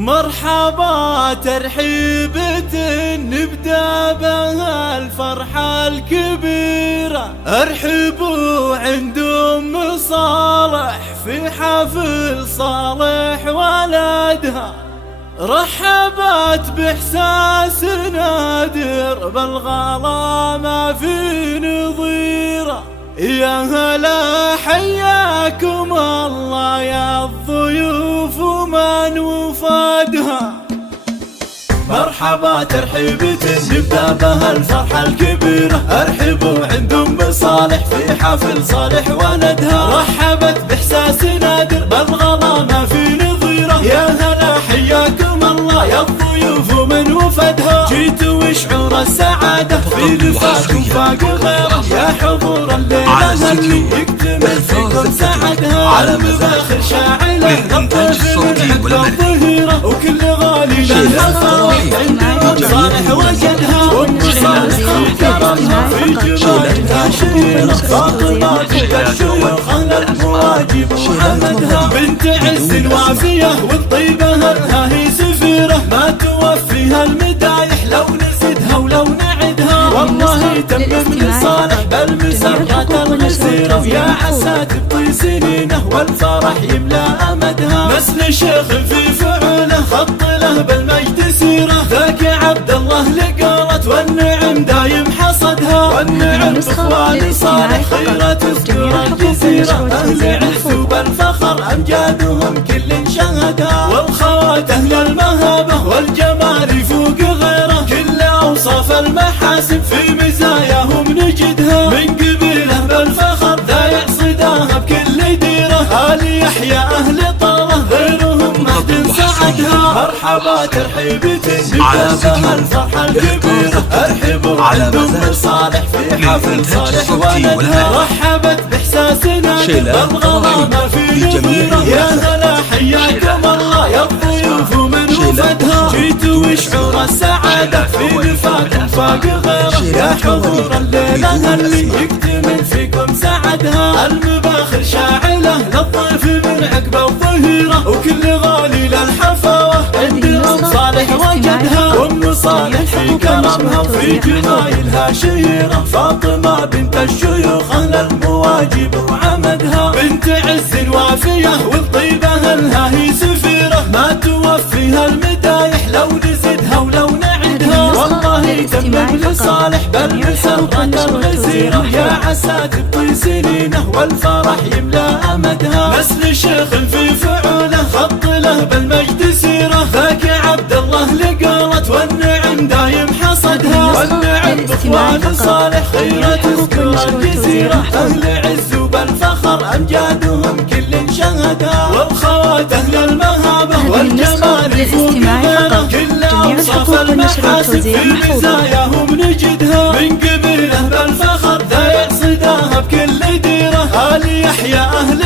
مرحبا ترحيبة نبدأ بها الفرحة الكبيرة، ارحبوا عند أم صالح في حفل صالح ولدها. رحبت بإحساس نادر بالغلا ما في نظيره، يا هلا حياكم الله يا الضيوف ومن وفادها. مرحبا ترحيبة نبدأ بها الفرحة الكبيرة، ارحبوا عند أم صالح في حفل صالح ولدها. رحبت بإحساس نادر بالغلا ما في نظيره، يا هلا حياكم الله يا الضيوف ومن وفدها. جيتوا وشعور السعادة في لفاكم فاق غيره، يا حضور الليلة اللي يكتمل فيكم سعدها. على مباخر شاعلة نطف من عقب الظهيرة، وكل غالي لها عند صالح وجدها. وام صالح في كرمها في جمالها شهيرة، فاطمة بنت الشيوخ أهل المواجب وحمدها. بنت عز وافية والطيبة لها هي سفيرة، ما توفيها المدايح لو نزدها ولو نعدها. والله تمم لصالح بل مسرات الغسيرة، يا عسى تبطي سنينه والفرح يملى أمدها. نسل شيخ في فعله خط له بالمجد سيره، ذاك عبد الله لقرت والنعم دايم حصدها. والنعم بإخوان صالح خيرة تذكر الجزيرة، أهل عز وبالفخر أمجادهم كل شهدها. والخوات أهل المهابة والجمال يفوق غيره، كل أوصاف المحاسن في مزاياهم نجدها. من قبيله بالفخر ذا يعصداها بكل ديره، آل يحيى أهل طاره غيرهم مهد سعدها. مرحبا ترحيبة نبدأ بها الفرحة الكبيرة، ارحبوا عند أم صالح في حفل صالح ولدها. رحبت بإحساس نادر بالغلا ما في نظيره، يا هلا حياكم الله يا الضيوف ومن وفدها. جيتوا وشعور السعادة في لفاكم فاق غيره، يا حضور الليلة اللي يكتمل فيكم سعدها. المباخر شاعلة للضيف من عقب الظهيرة، وكل غالي للحفاوة عند أم صالح وجدها. وام صالح في كرمها وفي جمايلها شهيرة، فاطمة بنت الشيوخ أهل المواجب وعمدها. بنت عز وافية والطيبة لها هي سفيرة، ما توفيها المدايح لو نزدها ولو نعدها. والله تمم لصالح بل مسرت الغزيرة، يا عسى تبطي سنينه والفرح يملى أمدها. نسل شيخ في فعله خط له بالمجد سيره، ذاك عبد الله لقرت والنعم دايم حصدها. والنعم بإخوان صالح خيرة تذكر الجزيرة، أهل عز وبالفخر أمجادهم كل شهدها. والخوات أهل المهابة والجمال يفوق غيره، كل أوصاف المحاسن في مزاياهم نجدها. من قبيله بالفخر ذا يعصداها بكل ديره، آل يحيى أهل